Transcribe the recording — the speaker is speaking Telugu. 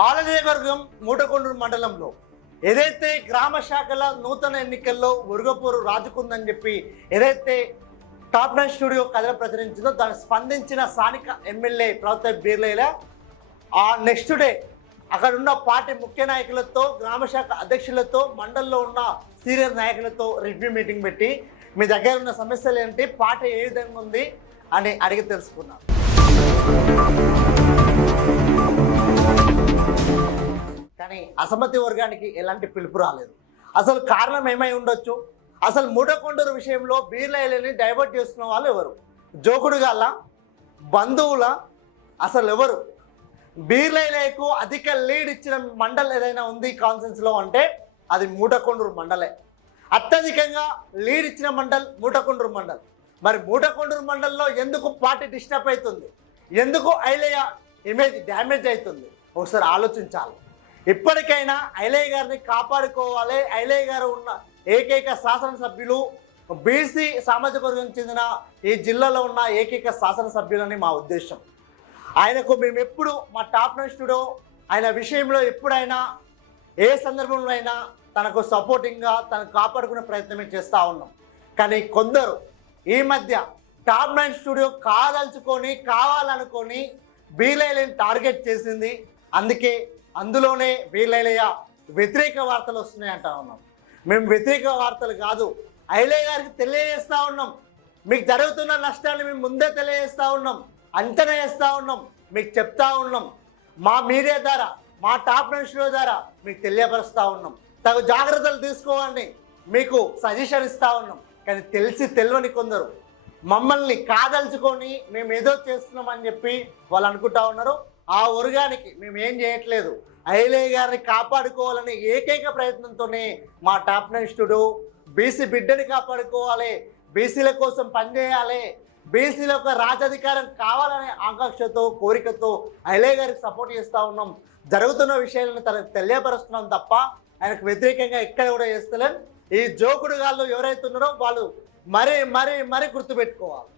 ఆలనియోజకవర్గం మూటకొండూరు మండలంలో ఏదైతే గ్రామ శాఖల నూతన ఎన్నికల్లో ఉరుగపోరు రాజుకుందని చెప్పి ఏదైతే టాప్ 9 స్టూడియో కథలు ప్రచురించిందో దాన్ని స్పందించిన స్థానిక ఎమ్మెల్యే ప్రభుత్వ బీర్లేల ఆ నెక్స్ట్ డే అక్కడ ఉన్న పార్టీ ముఖ్య నాయకులతో గ్రామ శాఖ అధ్యక్షులతో మండలంలో ఉన్న సీనియర్ నాయకులతో రివ్యూ మీటింగ్ పెట్టి మీ దగ్గర ఉన్న సమస్యలు ఏంటి, పార్టీ ఏ విధంగా ఉంది అని అడిగి తెలుసుకున్నాం. కానీ అసమ్మతి వర్గానికి ఎలాంటి పిలుపు రాలేదు. అసలు కారణం ఏమై ఉండొచ్చు? అసలు మూటకొండూరు విషయంలో బీర్లైలని డైవర్ట్ చేస్తున్న వాళ్ళు ఎవరు? జోకుడు గాళ్ళ, బంధువుల, అసలు ఎవరు? బీర్లైలకు అధిక లీడ్ ఇచ్చిన మండల్ ఏదైనా ఉంది కాన్ఫరెన్స్లో అంటే అది మూటకొండూరు మండలే. అత్యధికంగా లీడ్ ఇచ్చిన మండల్ మూటకొండూరు మండల్. మరి మూటకొండూరు మండల్లో ఎందుకు పార్టీ డిస్టర్బ్ అవుతుంది? ఎందుకు ఐలయ్య ఇమేజ్ డ్యామేజ్ అవుతుంది? ఒకసారి ఆలోచించాలి. ఇప్పటికైనా ఐలయ్య గారిని కాపాడుకోవాలి. ఐలయ్య గారు ఉన్న ఏకైక శాసనసభ్యులు బీసీ సామాజిక వర్గానికి చెందిన ఈ జిల్లాలో ఉన్న ఏకైక శాసనసభ్యులని మా ఉద్దేశం. ఆయనకు మేము ఎప్పుడు మా టాప్ 9 స్టూడియో ఆయన విషయంలో ఎప్పుడైనా ఏ సందర్భంలో అయినా తనకు సపోర్టింగ్గా తనకు కాపాడుకునే ప్రయత్నమే చేస్తూ ఉన్నాం. కానీ కొందరు ఈ మధ్య టాప్ 9 స్టూడియో కావాలనుకొని బీర్లైలని టార్గెట్ చేసింది. అందుకే అందులోనే బీర్లయ్య వ్యతిరేక వార్తలు వస్తున్నాయి అంటా ఉన్నాం. మేము వ్యతిరేక వార్తలు కాదు, ఐలయ్య గారికి తెలియజేస్తూ ఉన్నాం. మీకు జరుగుతున్న నష్టాన్ని మేము ముందే తెలియజేస్తూ ఉన్నాం, అంచనా వేస్తూ ఉన్నాం, మీకు చెప్తా ఉన్నాం. మా మీడియా ద్వారా, మా టాప్ 9 స్టూడియో ద్వారా మీకు తెలియపరుస్తూ ఉన్నాం. తగు జాగ్రత్తలు తీసుకోవాలని మీకు సజెషన్ ఇస్తూ ఉన్నాం. కానీ తెలియని కొందరు మమ్మల్ని కాదలుచుకొని మేము ఏదో చేస్తున్నామని చెప్పి వాళ్ళు అనుకుంటా ఉన్నారు. ఆ వర్గానికి మేము ఏం చేయట్లేదు. ఐలయ్య గారిని కాపాడుకోవాలని ఏకైక ప్రయత్నంతోనే మా టాప్ 9 స్టూడియో బీసీ బిడ్డని కాపాడుకోవాలి, బీసీల కోసం పనిచేయాలి, బీసీల యొక్క రాజాధికారం కావాలనే ఆకాంక్షతో కోరికతో ఐలయ్య గారికి సపోర్ట్ చేస్తూ ఉన్నాం. జరుగుతున్న విషయాలను తనకు తెలియపరుస్తున్నాం తప్ప ఆయనకు వ్యతిరేకంగా ఎక్కడ కూడా చేస్తలేం. ఈ జోకుడు గాళ్ళు ఎవరైతే ఉన్నారో వాళ్ళు మరీ గుర్తుపెట్టుకోవాలి.